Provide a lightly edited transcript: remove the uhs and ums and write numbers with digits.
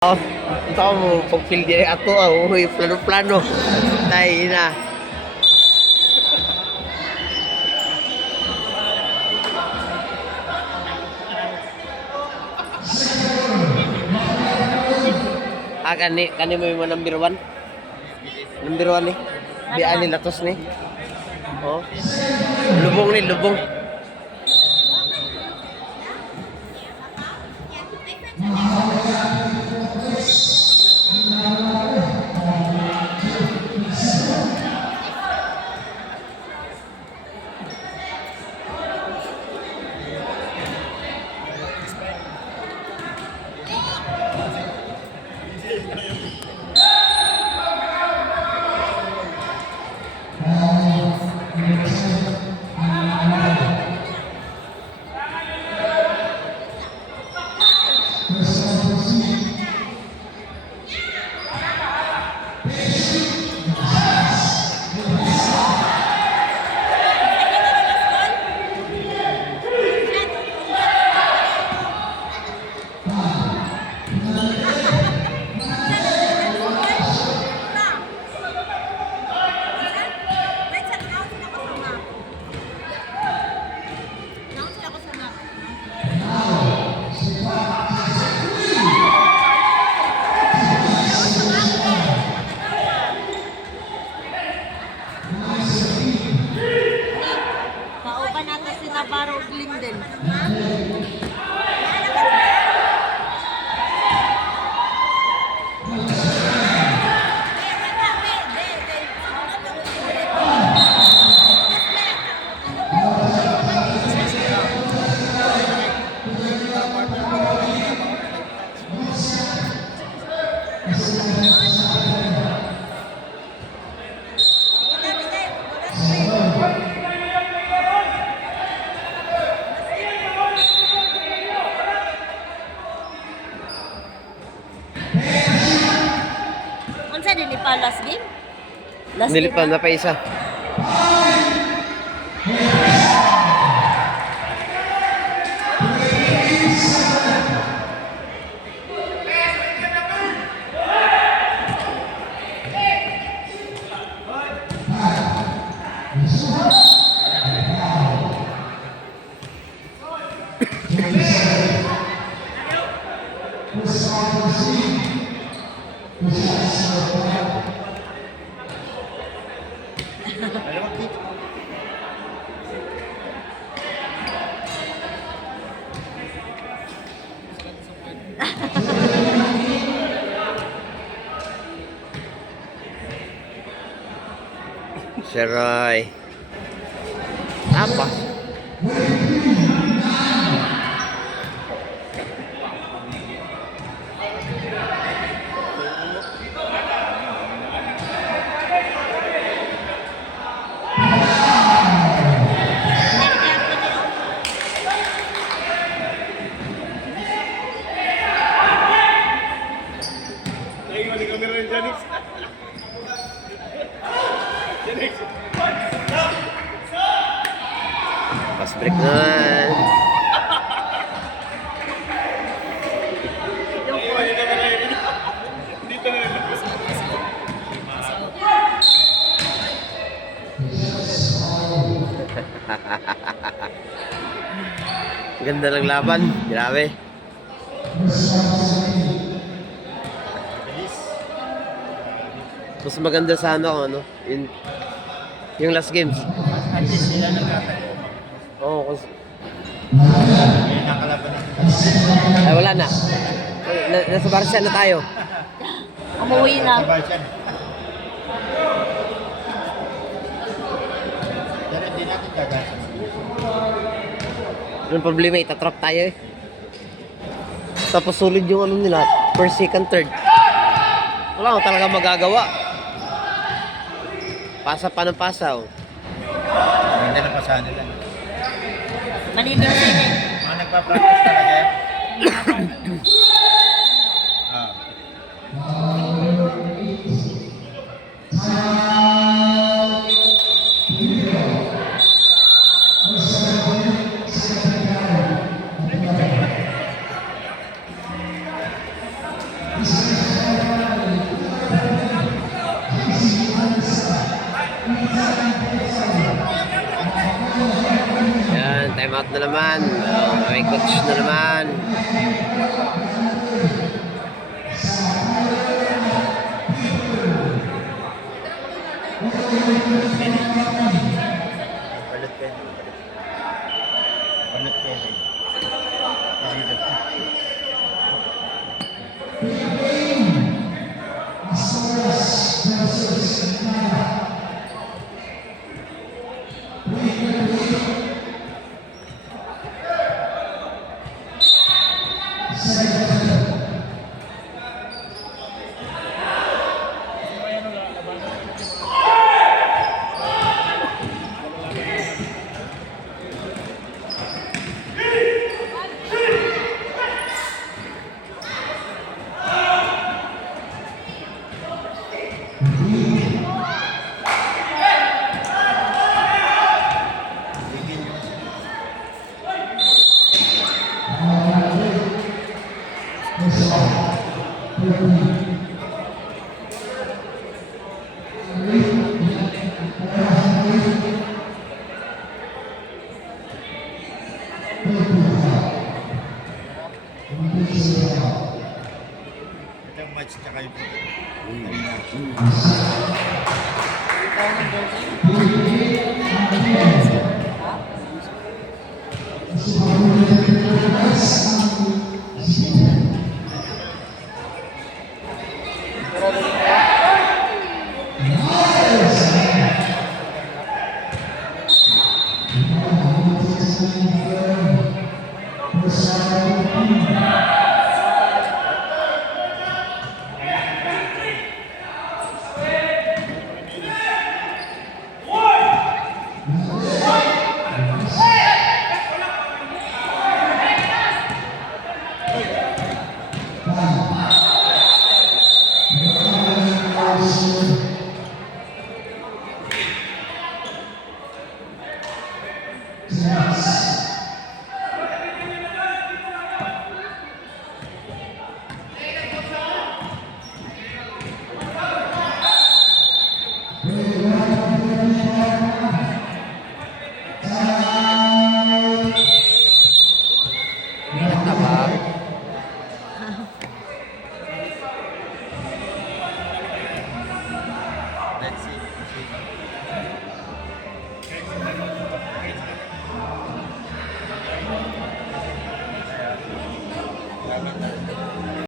Oh, ito mo pagpil dire ato uy plano-plano. Tay na. Kani mo yung number 1. Number 1 ni. Bian ni latos ni. Oh. Lubong ni lubong. Kauban natin si Navarro Linden. Unsa din pa last game? Nilipan na pa isa. Seray. Apa? Pas break naman. Ganda ng laban. Grabe. Mas maganda sana kung ano. Yung last games. At least sila nagkakaroon. Oo, kasi... May nakalaban natin. Ay, wala na. Nasa Barca na tayo. Umuwi na. Sabay siya. Yan hindi natin gagasan. Yung problema, itatrap tayo eh. Tapos solid yung ano nila. First, second, third. Wala akong talaga magagawa. Pasa pa ng pasa oh. Hindi na pasahan nila. Malilingsin eh. Mga nagpa-practice talaga yan. Ah. naman. Oh, may coach na naman. Balot pen. Balot pen. Ito yung match tsaka yung